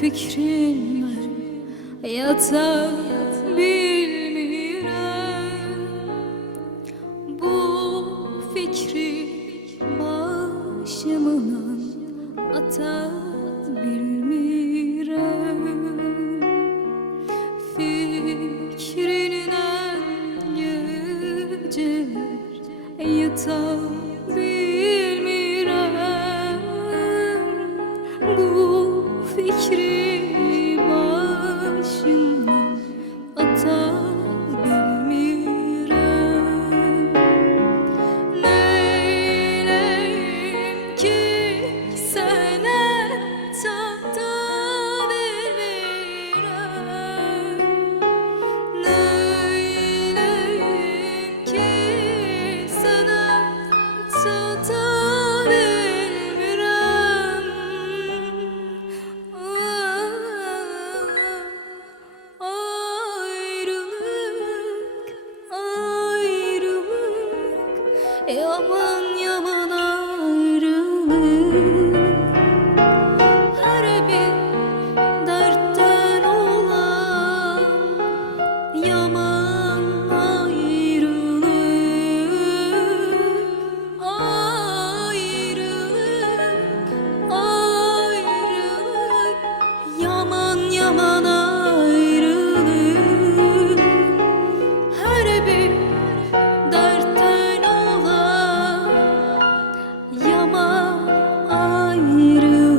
fikrin var, yata bilmirəm. Bu fikri başımdan ata bilmirəm. Fikrindən geceler yata bilmirəm. Bu fikri başımdan ata bilmirəm. Neyleyim ki sənə çata bilmirəm. Neyleyim ki sənə çata bilmirəm. Ayrılık, ayrılık, yaman yaman ayrılık. Her bir dertten olan yaman ayrılık. Ayrılık, ayrılık, yaman yaman ayrılık. Her bir dertten olan yaman ayrılık.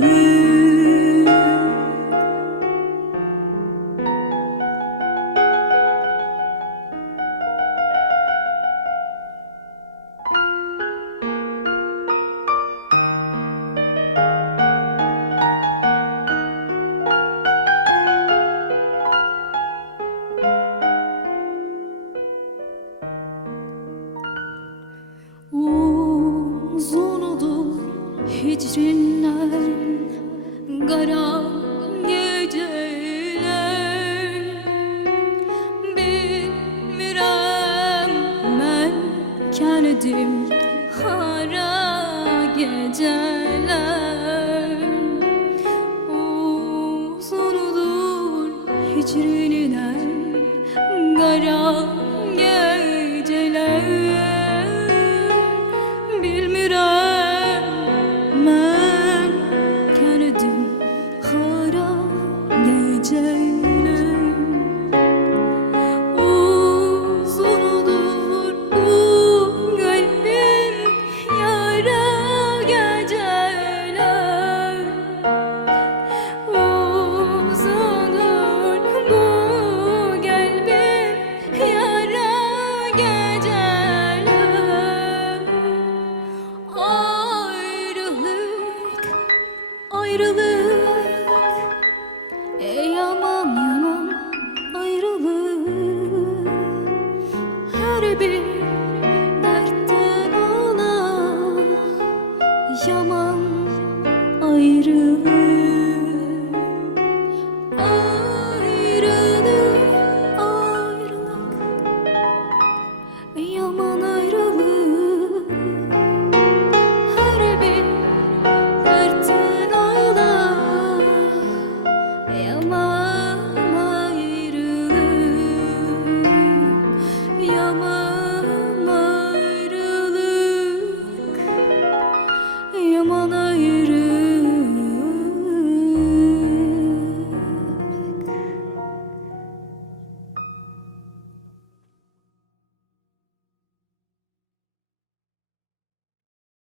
Uzun olur hicrinler, kara geceler. Bilmirəm mən kendim hara geceler. Uzun olur hicrinler, kara geceler. Bilmirəm mən kendim hara geceler. Uzun olur bu kalbim yara geceler. Uzun olur bu kalbim yara geceler. Ayrılık, ayrılık, yaman yaman ayrılık. Her bir